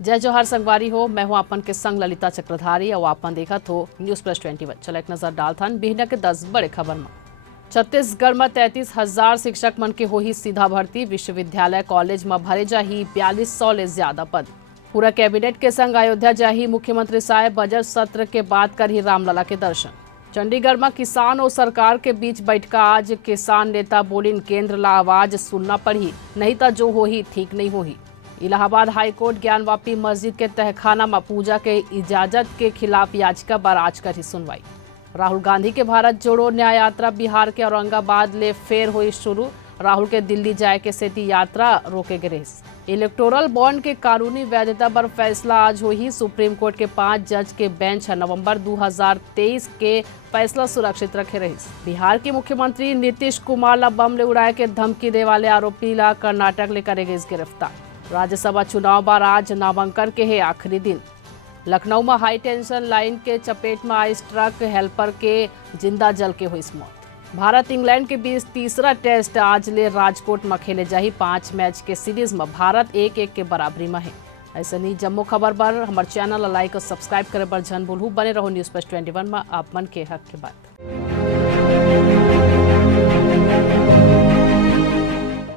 जय जोहार संगवारी हो। मैं हूं आपन के संग ललिता चक्रधारी और आपन देखत हो न्यूज़+21। चलो एक नजर डालथन बिहना के 10 बड़े खबर में। छत्तीसगढ़ में 33,000 शिक्षक मन के होही सीधा भर्ती। विश्वविद्यालय कॉलेज में भरे जाही 4200 ले ज्यादा पद। पूरा कैबिनेट के संग अयोध्या जाही मुख्यमंत्री साहब। बजट सत्र के बाद करही रामलला के दर्शन। चंडीगढ़ में किसान और सरकार के बीच बैठका आज। किसान नेता बोलिन केंद्र ला आवाज सुनना पड़ी, नहीं तो जो होही ठीक नहीं होही। इलाहाबाद हाईकोर्ट ज्ञानवापी मस्जिद के तहखाना में पूजा के इजाजत के खिलाफ याचिका पर आज कर ही सुनवाई। राहुल गांधी के भारत जोड़ो न्याय यात्रा बिहार के औरंगाबाद ले फेर हुई शुरू। राहुल के दिल्ली जाए के सेती यात्रा रोके गए। इलेक्टोरल बॉन्ड के कानूनी वैधता पर फैसला आज हुई। सुप्रीम कोर्ट के 5 जज के बेंच नवंबर 2023 के फैसला सुरक्षित रखे रही। बिहार के मुख्यमंत्री नीतीश कुमार ला बम ले उड़ाए के धमकी दे वाले आरोपी ला कर्नाटक ले करेगी गिरफ्तार। राज्यसभा चुनाव बार आज नामांकन के है आखिरी दिन। लखनऊ में हाई टेंशन लाइन के चपेट में आई ट्रक, हेल्पर के जिंदा जल के हुई मौत। भारत इंग्लैंड के बीच तीसरा टेस्ट आज ले राजकोट में खेले जाही। 5 मैच के सीरीज में भारत 1-1 के बराबरी में है। ऐसे नहीं जम्मू खबर पर हमारे चैनल लाइक और सब्सक्राइब करे पर जन भूलू। बने रहो न्यूज़+21 में आप मन के हक के बात।